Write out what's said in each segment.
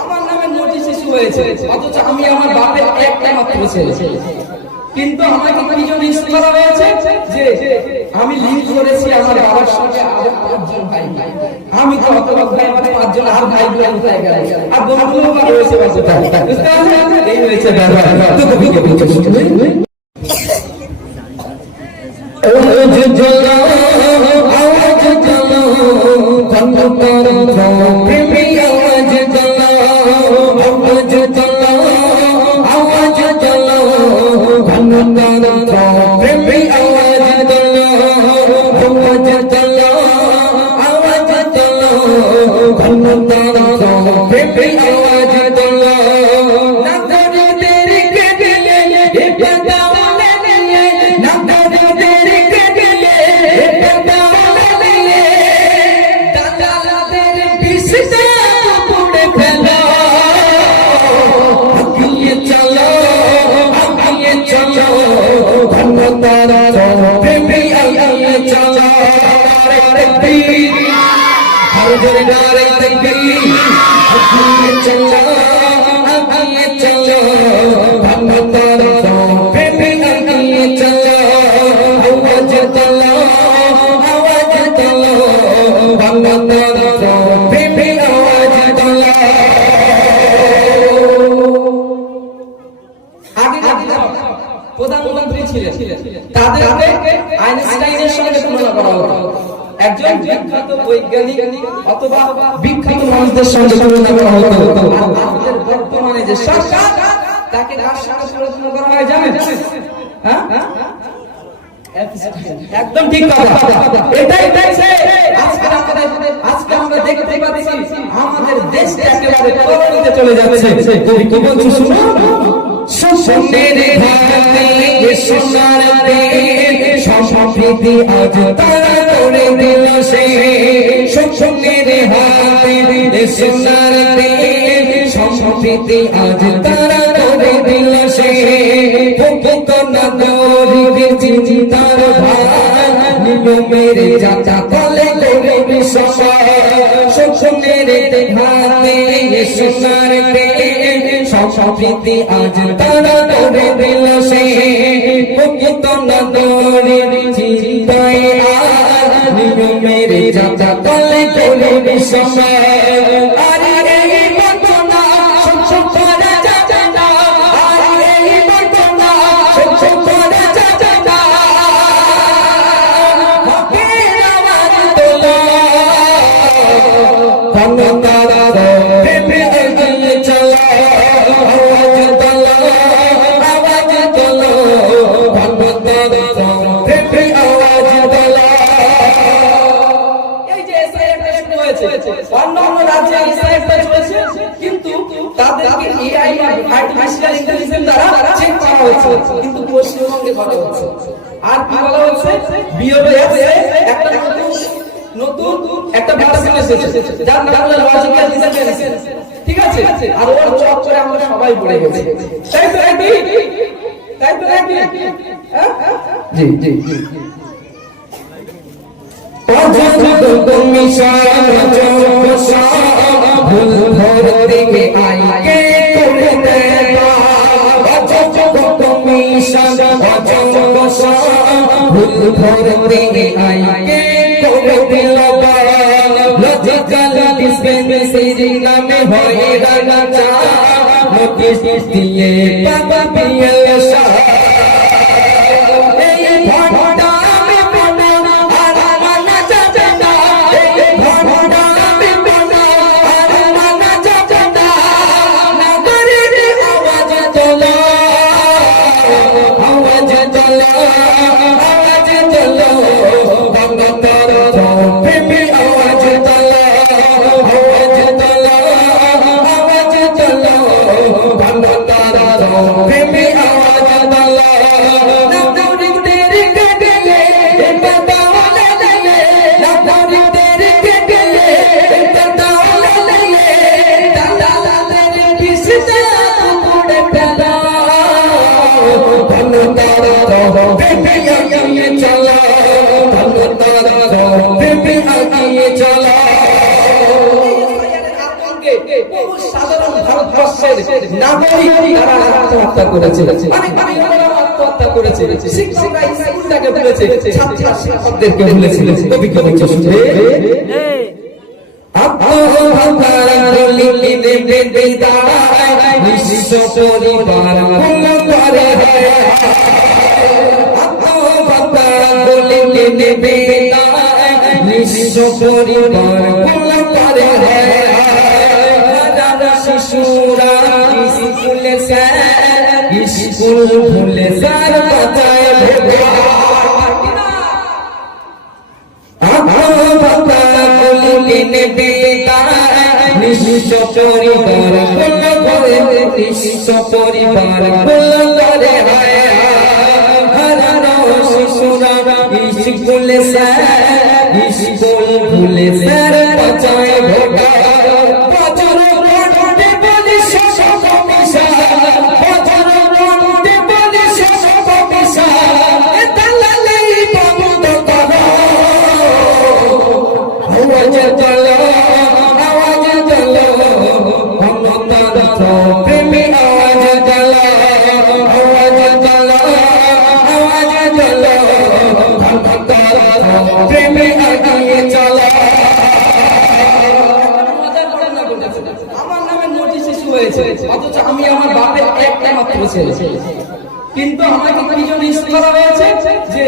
আমার নামে notice issue হয়েছে, অথচ আমি আমার বাপের একটা মাত্র ছেলে, কিন্তু আমাকে কি জন্য ইস্যু করা হয়েছে যে আমি লিঙ্ক করেছি আমার বাবার সঙ্গে আরো 5 জন ভাই। আমি তো অতবাক ভাই, আমার 5 জন আর ভাইগুলো কোথায় গেল, আর বন্ধুগুলো বা রয়েছে বাসে, বুঝতে পারছেন? এই হয়েছে ব্যাপার। তো কবিকে বুঝতে ও যে জলা আওয়াজ জলা কন্নতর প্রেমী আওয়াজ জলা আওয়াজ জলা আওয়াজ জলা কন্নতর প্রেমী আওয়াজ জলা আওয়াজ জলা আওয়াজ জলা কন্নতর প্রেমী আওয়াজ জলা প্রধানমন্ত্রী ছিলেন, তাদেরকে আইনস্টাইনের সঙ্গে তুলনা করা হতো। একজন বিখ্যাত বৈজ্ঞানিক অথবা বিখ্যাত মানুষদের সঙ্গে তুলনা করা হতো। আমাদের বর্তমানে যে সরকার, তাকে কার সঙ্গে তুলনা করা হয় জানেন? হ্যাঁ, একদম ঠিক কথা। এটাই আজকে আমরা দেখতে পাচ্ছি আমাদের দেশটা একেবারে তলানিতে চলে যাচ্ছে। কি বলছি শুনুন। সোনার ভাতে সোনার দেশ সম্প্রীতি আজ তারা করে দিল সে। সোনার হাতে সোনার দেশ সম্প্রীতি আজ তারা করে দিল সে। কোনা দৌড়ির চিন্তার ভাই নিয়মের যাতা তলে করে বিশ্বাস। সোনার হাতে সোনার দেশ সম্প্রীতি আজ তারা করে দিল সে। কোনা দৌড়ির চিন্তায় আর নিয়মের যাতা তলে করে বিশ্বাস। অন্যান্য রাজ্যে এসআইআরটা চলছে, কিন্তু তাদেরকে এআই আর্টিফিশিয়াল ইন্টেলিজেন্স দ্বারা চেক করা হচ্ছে, কিন্তু পশ্চিমবঙ্গে করা হচ্ছে। আর কি বলা হচ্ছে, বিওডি একটা নতুন একটা ভার্সন এসেছে যার নাম হলো লজিক্যাল ডিজাইন, ঠিক আছে? আর ওর চক্করে আমরা সবাই পড়ে গেছি, তাই তো নাকি? তাই তো নাকি? জি জি জি। তুমি ভুল ভোর দিকে আইকে করে দেবা। তুমি ভুল ভোর দিকে আইকে করে দিলবা। লজিক্যাল ডিসপেন্সারি নামে হয় রাজা, নোটিশ দিয়ে বাবা পিয়াসা। Baby, I want বহু সাধারণ ভারতবর্ষের নাগরিক তারা আত্মহত্যা করেছে, অনেক আত্মহত্যা করেছে, শিক্ষকরা স্কুলটাকে বলেছে, ছাত্র শিক্ষকদেরকে বলেছে। কবি কে বলছে শুনবে, আত্মহত্যার লিখে দেবে দায়, বিশ্ব পরিবার ভুল করে আত্মহত্যার লিখে দেবে দায়, বিশ্ব পরিবার ভুল করে শিশুরা স্কুলে স্কুল ভুলে স্যার কথায় নিঃস্ব পরিবার নিঃস্ব পরিবার শিশুরা স্কুলে স্কুল ভুলে স্যার কথায় অথচ আমি আমার বাপের একটা মাত্র ছেলে, কিন্তু আমাকে কি জন্য ইস্যু করা হয়েছে যে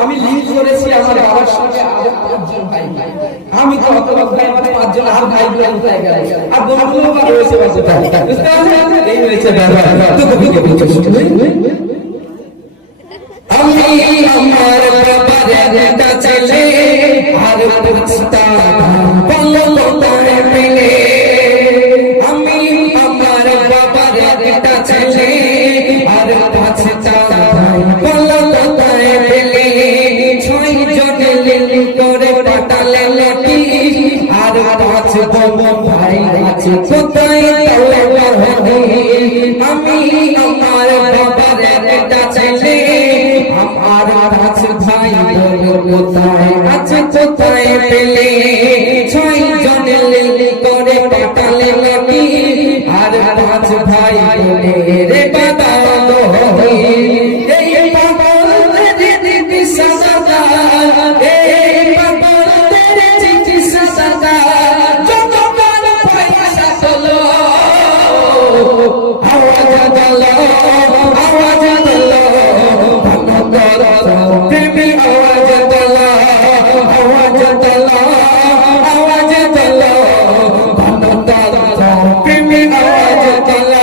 আমি লিঙ্ক করেছি আমার বাবার সঙ্গে আরো 5 জন ভাই। আমি তো অতলোক ভাই, আমার 5 জন আর ভাই গুলো কোথায় গেল, আর বন্ধুগুলো বা রয়েছে বাসে, বুঝতে পারছেন? এই হয়েছে ব্যাপার। তো কবিকে বলছে শুনবে, আমি আমার বাবার একটা ছেলে আর 5টা বলো কোথায় পেলে, আমি আমার বাবার একটা ছেলে আর 5টা বলো কোথায় পেলে, 6 জন লিলি করে পাঠালে লটি আর 5 ভাই আছে কোথায় তওবা হবে, আমি আমার বাবার একটা ছেলে আর 5 ভাই বলো কোথায় আছে কোথায় পেলে, 6 জন লিলি করে পাঠালে লটি আর 5 ভাই বলে রে বাবা এই পাগল রে দিদি সাদা, এই পাগল রে দিদি সাদা, যত গান পয়সা তোলো আওয়াজ তোলো আওয়াজ তোলো প্রেমী আওয়াজ তোলো আওয়াজ তোলো আওয়াজ তোলো প্রেমী আওয়াজ তোলো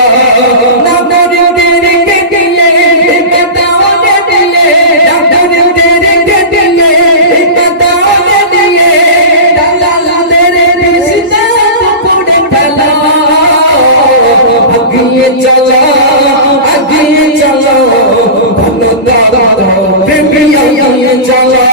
চলো আগিয়ে চলো প্রেমী চলো